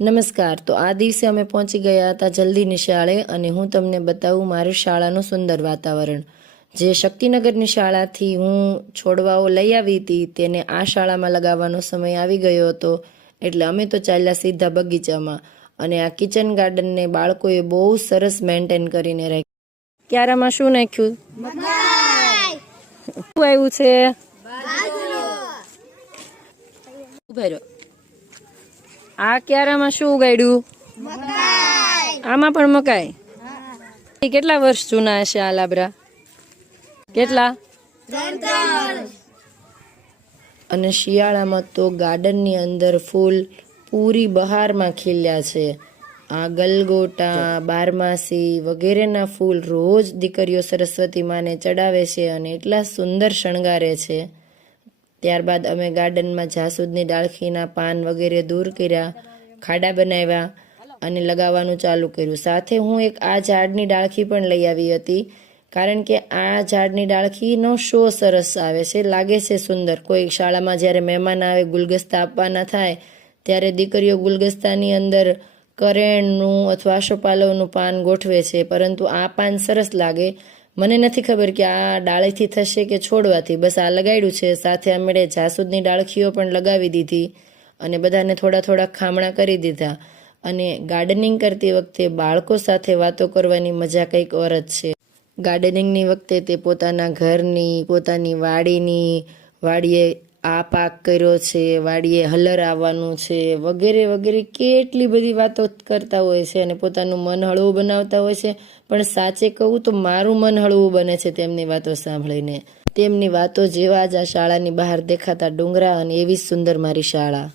નમસ્કાર. તો આ દિવસે અમે પહોંચી ગયા હતા જલ્દીની શાળે અને હું તમને બતાવું મારી શાળાનું સુંદર વાતાવરણ. જે શક્તિનગરની શાળાથી હું છોડવાઓ લઈ આવી હતી તેને આ શાળામાં લગાવવાનો સમય આવી ગયો હતો. એટલે અમે તો ચાલ્યા સીધા બગીચામાં અને આ કિચન ગાર્ડનને બાળકોએ બહુ સરસ મેન્ટેન કરીને રાખ્યું ક્યારામાં શું નાખ્યું? શું આવ્યું છે? ઊભા રહ્યો. આ ક્યારામાં શું ઉગાડ્યું? આમાં પણ મકાઈ? એ કેટલા વર્ષ જૂના હશે આ લાબરા? કેટલા? અને શિયાળામાં તો ગાર્ડનની અંદર ફૂલ પૂરી બહારમાં ખીલ્યા છે. આ ગલગોટા બારમાસી વગેરેના ફૂલ રોજ દીકરીઓ સરસ્વતી માને ચડાવે છે અને એટલા સુંદર શણગારે છે. ત્યારબાદ અમે ગાર્ડનમાં જાસૂદની ડાળખીના પાન વગેરે દૂર કર્યા, ખાડા બનાવ્યા અને લગાવવાનું ચાલુ કર્યું. સાથે હું એક આ ઝાડની ડાળખી પણ લઈ આવી હતી, કારણ કે આ ઝાડની ડાળખીનો શો સરસ આવે છે, લાગે છે સુંદર. કોઈ શાળામાં જ્યારે મહેમાન આવે, ગુલગસ્તા આપવાના થાય, ત્યારે દીકરીઓ ગુલગસ્તાની અંદર કરેણનું અથવા આશોપાલવનું પાન ગોઠવે છે, પરંતુ આ પાન સરસ લાગે મને નથી ખબર કે આ ડાળીથી થશે કે છોડવાથી. બસ આ લગાડ્યું છે. સાથે અમે જાસૂદની ડાળખીઓ પણ લગાવી દીધી અને બધાને થોડા થોડા ખામણા કરી દીધા. અને ગાર્ડનિંગ કરતી વખતે બાળકો સાથે વાતો કરવાની મજા કંઈક ઓર જ છે. ગાર્ડનિંગની વખતે તે પોતાના ઘરની, પોતાની વાડીની વાડીએ આ પાક કર્યો છે, વાડીએ હલર આવવાનું છે, વગેરે વગેરે કેટલી બધી વાતો કરતા હોય છે અને પોતાનું મન હળવું બનાવતા હોય છે. પણ સાચે કહું તો મારું મન હળવું બને છે તેમની વાતો સાંભળીને. તેમની વાતો જેવા જ આ શાળાની બહાર દેખાતા ડુંગરા અને એવી સુંદર મારી શાળા.